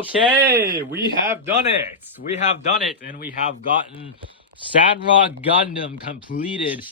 Okay, we have done it. We have done it, and we have gotten Sandrock Gundam completed.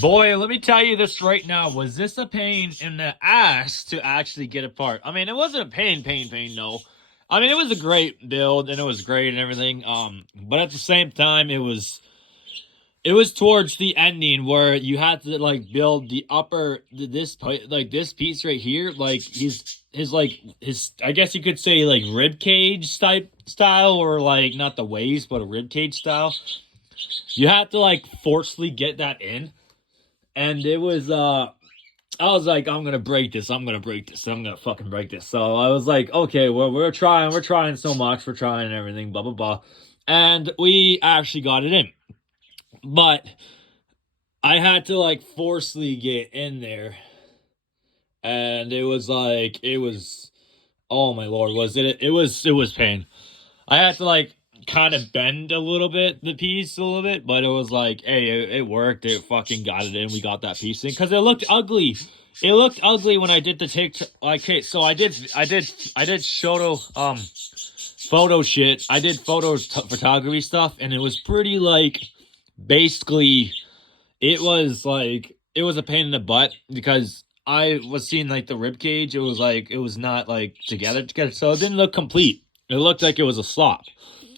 Boy, let me tell you this right now. Was this a pain in the ass to actually get apart? I mean, it wasn't a pain, no. I mean, it was a great build, and it was great and everything. But at the same time, it was towards the ending where you had to like build the upper this piece right here, like his I guess you could say like rib cage type style, or like not the waist but a rib cage style. You had to like forcefully get that in, and it was I was like, I'm gonna break this, I'm gonna fucking break this. So I was like, okay, well, we're trying so much, we're trying and everything, blah blah blah, and we actually got it in. But I had to like forcefully get in there, and oh my lord, was it was pain. I had to like kind of bend a little bit the piece a little bit, but it was like, hey, it worked. It fucking got it in. We got that piece in because it looked ugly. It looked ugly when I did the TikTok. Okay, so I did photo shit. I did photography stuff, and it was pretty like basically it was a pain in the butt because I was seeing like the rib cage. It was not like together, so it didn't look complete. It looked like it was a slop,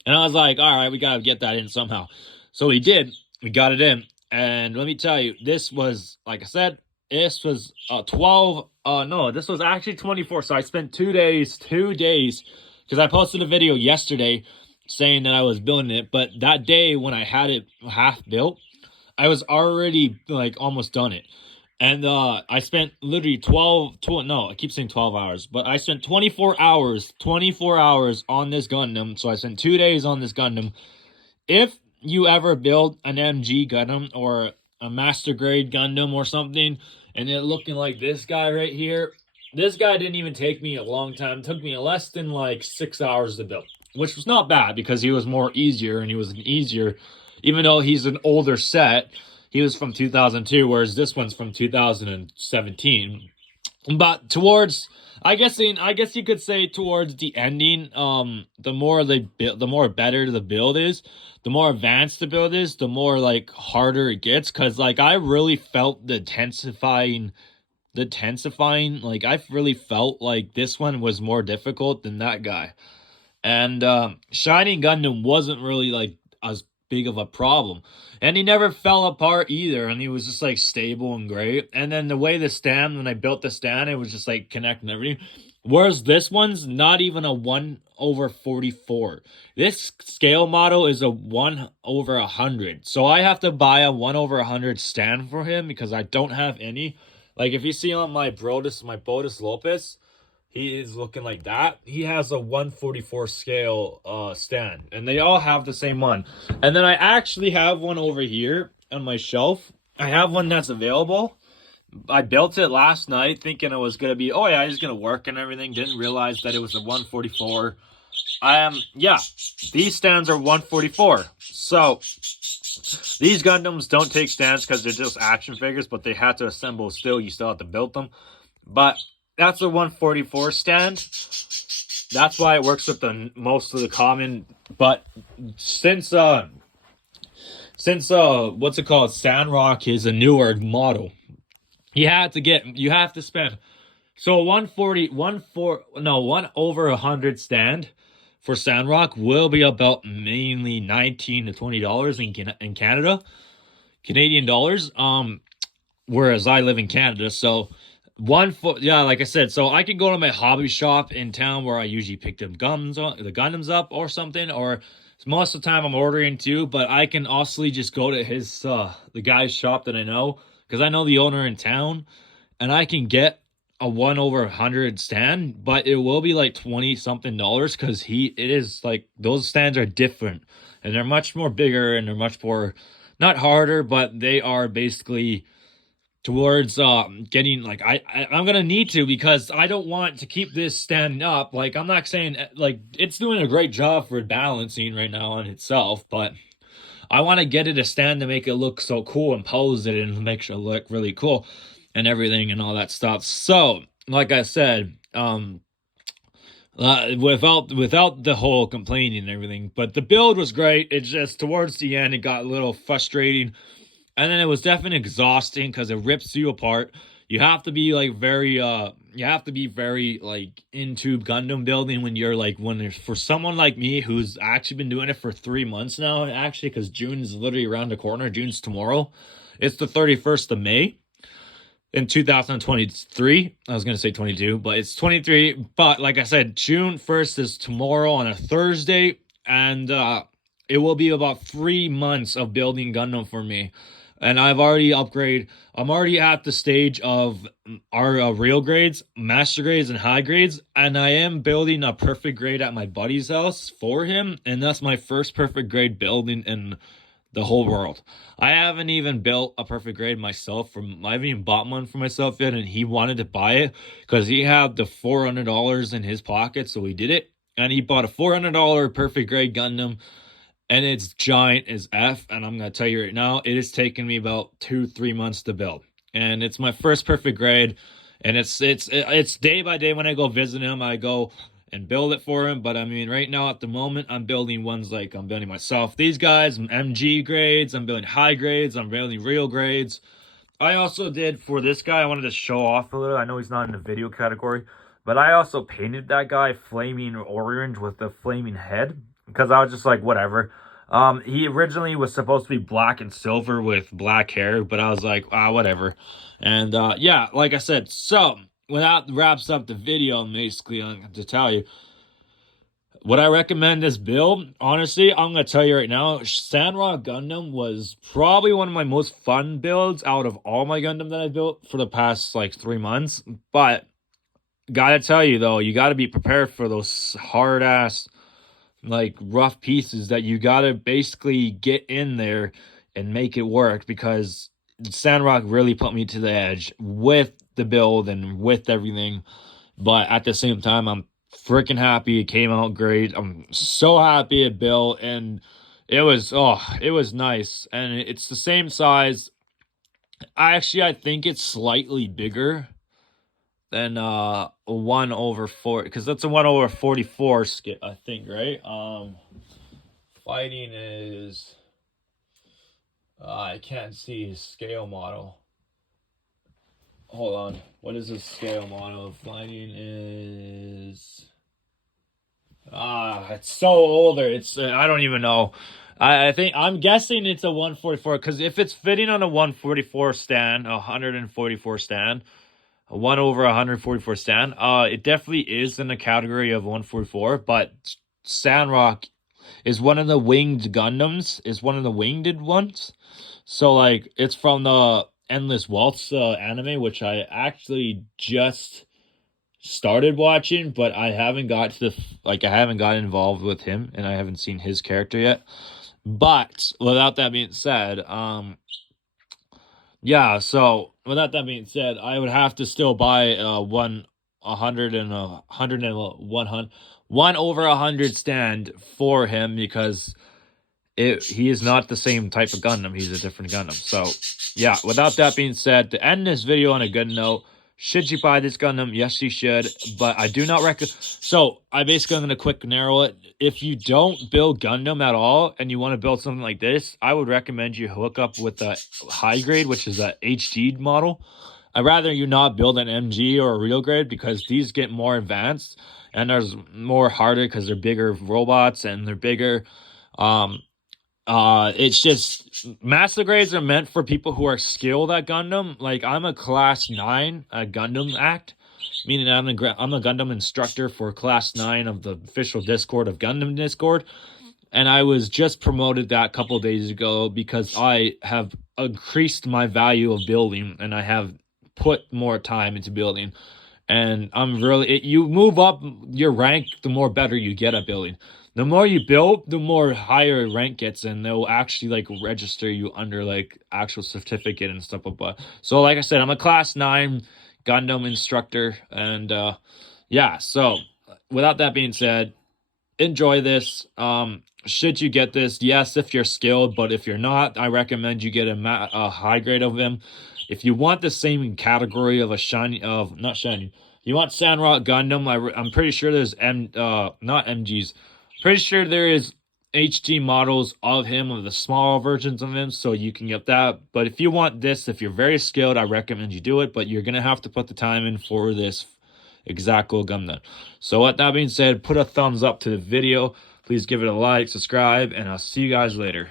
and I was like, all right, we gotta get that in somehow. So we did. We got it in, and let me tell you, this was, like I said, this was 12. No, this was actually 24. So I spent 2 days, because I posted a video yesterday saying that I was building it, but that day when I had it half built, I was already like almost done it. And I spent literally 12, no, I keep saying 12 hours, but I spent 24 hours on this Gundam. So I spent 2 days on this Gundam. If you ever build an MG Gundam or a master grade Gundam or something, and it looking like this guy right here, this guy didn't even take me a long time. It took me less than like 6 hours to build, which was not bad because he was more easier, and he was an easier, even though he's an older set. He was from 2002, whereas this one's from 2017. But towards, I guess you could say towards the ending, the more the more better the build is, the more advanced the build is, the more like harder it gets. Cause like I really felt the tensifying. Like I really felt like this one was more difficult than that guy. And Shining Gundam wasn't really like as big of a problem, and he never fell apart either, and he was just like stable and great. And then the way the stand, when I built the stand, it was just like connecting everything, whereas this one's not even a 1/44. This scale model is a 1/100, so I have to buy a 1/100 stand for him because I don't have any. Like if you see on my Brodus Lopez, he is looking like that. He has a 1/44 scale stand, and they all have the same one. And then I actually have one over here on my shelf. I have one that's available. I built it last night thinking it was gonna be, oh yeah, it's gonna work and everything. Didn't realize that it was a 1/44. Yeah, these stands are 1/44. So these Gundams don't take stands because they're just action figures, but they have to assemble still. You still have to build them. But that's a 1/44 stand. That's why it works with the most of the common. But since what's it called? Sandrock is a newer model. You have to spend, so 1/100 stand for Sandrock will be about mainly $19 to $20 in Canada, Canadian dollars. Whereas I live in Canada, so yeah, like I said, so I can go to my hobby shop in town where I usually pick the Gundams up or something, or most of the time I'm ordering too, but I can also just go to his the guy's shop that I know, because I know the owner in town, and I can get a 1/100 stand, but it will be like 20 something dollars, because it is like, those stands are different, and they're much more bigger, and they're much more, not harder, but they are basically towards getting, like, I'm gonna need to, because I don't want to keep this standing up. Like, I'm not saying like it's doing a great job for balancing right now on itself, but I want to get it a stand to make it look so cool and pose it and make sure it look really cool and everything and all that stuff. So like I said, Without the whole complaining and everything. But the build was great. It's just towards the end it got a little frustrating, and then it was definitely exhausting because it rips you apart. You have to be like very like into Gundam building when you're like when there's for someone like me who's actually been doing it for 3 months now, actually, because June is literally around the corner. June's tomorrow. It's the 31st of May in 2023. I was going to say 22, but it's 23. But like I said, June 1st is tomorrow on a Thursday, and it will be about 3 months of building Gundam for me. And I've already upgraded. I'm already at the stage of our real grades, master grades, and high grades. And I am building a perfect grade at my buddy's house for him. And that's my first perfect grade building in the whole world. I haven't even built a perfect grade myself. I haven't even bought one for myself yet, and he wanted to buy it because he had the $400 in his pocket, so he did it. And he bought a $400 perfect grade Gundam, and it's giant as F. And I'm gonna tell you right now, it has taken me about 2-3 months to build, and it's my first perfect grade. And it's day by day when I go visit him, I go and build it for him. But I mean, right now at the moment, I'm building ones like I'm building myself. These guys, MG grades. I'm building high grades. I'm building real grades. I also did for this guy. I wanted to show off a little. I know he's not in the video category, but I also painted that guy flaming orange with the flaming head because I was just like, whatever. He originally was supposed to be black and silver with black hair, but I was like, whatever. And yeah, like I said, so when that wraps up the video, basically, I'm going to tell you would I recommend this build? Honestly, I'm going to tell you right now, Sandrock Gundam was probably one of my most fun builds out of all my Gundam that I built for the past like 3 months. But gotta tell you though, you gotta be prepared for those hard ass, like rough pieces that you gotta basically get in there and make it work, because Sandrock really put me to the edge with the build and with everything. But at the same time, I'm freaking happy it came out great. I'm so happy it built, and it was nice. And it's the same size. I think it's slightly bigger than 1/4, because that's a 1/44 skit, I think, right? Fighting is I can't see his scale model. Hold on. What is his scale model? Fighting is it's so older. It's I don't even know. I think I'm guessing it's a 144, because if it's fitting on a 144 stand, a 144 stand, a 1/144 stand, it definitely is in the category of 144. But Sandrock is one of the winged Gundams, is one of the winged ones. So like it's from the Endless Waltz anime, which I actually just started watching, but I haven't got to I haven't got involved with him, and I haven't seen his character yet. But without that being said, yeah, so without that being said, I would have to still buy 1/100 stand for him, because he is not the same type of Gundam. He's a different Gundam. So yeah, without that being said, to end this video on a good note, should you buy this Gundam? Yes, you should. But I do not recommend. So I basically, I'm going to quick narrow it. If you don't build Gundam at all and you want to build something like this, I would recommend you hook up with the high grade, which is the HD model. I'd rather you not build an MG or a real grade, because these get more advanced and there's more harder because they're bigger robots and they're bigger. It's just master grades are meant for people who are skilled at Gundam. Like I'm a class 9 at Gundam Act, meaning I'm a Gundam instructor for class 9 of the official Discord of Gundam Discord. And I was just promoted that a couple days ago because I have increased my value of building, and I have put more time into building. And I'm really, you move up your rank, the more better you get at building. The more you build, the more higher rank gets, and they'll actually like register you under like actual certificate and stuff like that. So like I said, I'm a class 9 Gundam instructor, and yeah, so without that being said, enjoy this. Should you get this? Yes, if you're skilled, but if you're not, I recommend you get a high grade of them. If you want the same category of a shiny, of not shiny, You want Sandrock Gundam? I'm pretty sure there's not MGs. Pretty sure there is HD models of him, of the smaller versions of him, so you can get that. But if you want this, if you're very skilled, I recommend you do it. But you're gonna have to put the time in for this exact Gundam. So with that being said, put a thumbs up to the video. Please give it a like, subscribe, and I'll see you guys later.